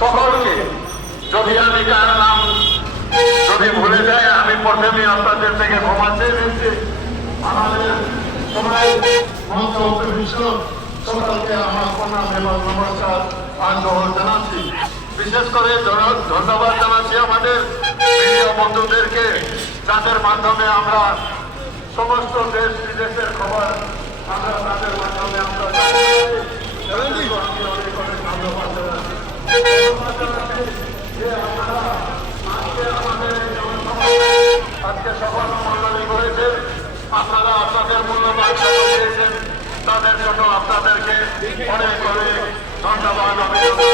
সকলকে যদি আমি কার নাম যদি ভুলে যাই, আমি প্রথমে আপনাদের থেকে ক্ষমা আমাদের সবাই বিশ্ব সকলকে আমার প্রণাম এবং নমস্কার জানাচ্ছি। বিশেষ করে ধন্য- ধন্যবাদ জানাচ্ছি আমাদের বন্ধুদেরকে, যাদের মাধ্যমে আমরা সমস্ত দেশ বিদেশের খবর আমরা তাদের মাধ্যমে আমরা জানতে পারি। তাদেরকেও আমি অনেক অনেক ধন্যবাদ জানাচ্ছি। ধন্যবাদ জানাচ্ছি যে আপনারা আজকে আমাদের এই জনসভায় আজকে সফল মন্ডলী করেছেন আপনারা আপনাদের মূল্যবান সময় দিয়েছেন তাদের জন্য আপনাদেরকে অনেক অনেক ধন্যবাদ জানাচ্ছি।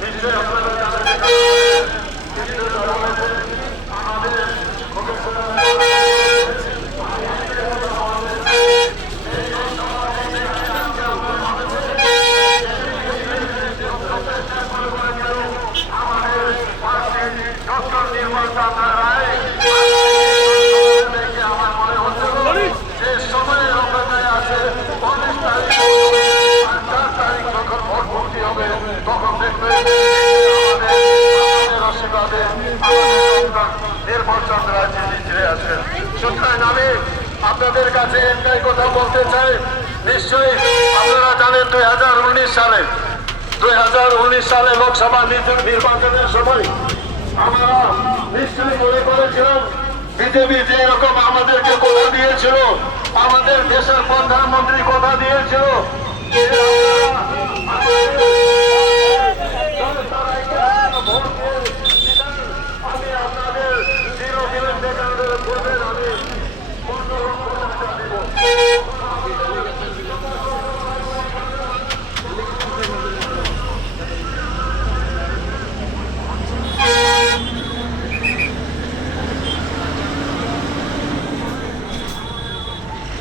নিশ্চয়ই আপনারা জানেন এখানে কিছু দল আছে, আমাদের ডক্টর নির্মল চাঁদা রায় দেখে আমার মনে হচ্ছিল যে সময়ের অপেক্ষায় আছে উনিশ তারিখ আর চার তারিখ যখন ভোট ভর্তি হবে তখন নির্বাচনের সময় আমরা নিশ্চয়ই মনে বিজেপি যে রকম আমাদেরকে কথা দিয়েছিল আমাদের দেশের প্রধানমন্ত্রী কথা দিয়েছিল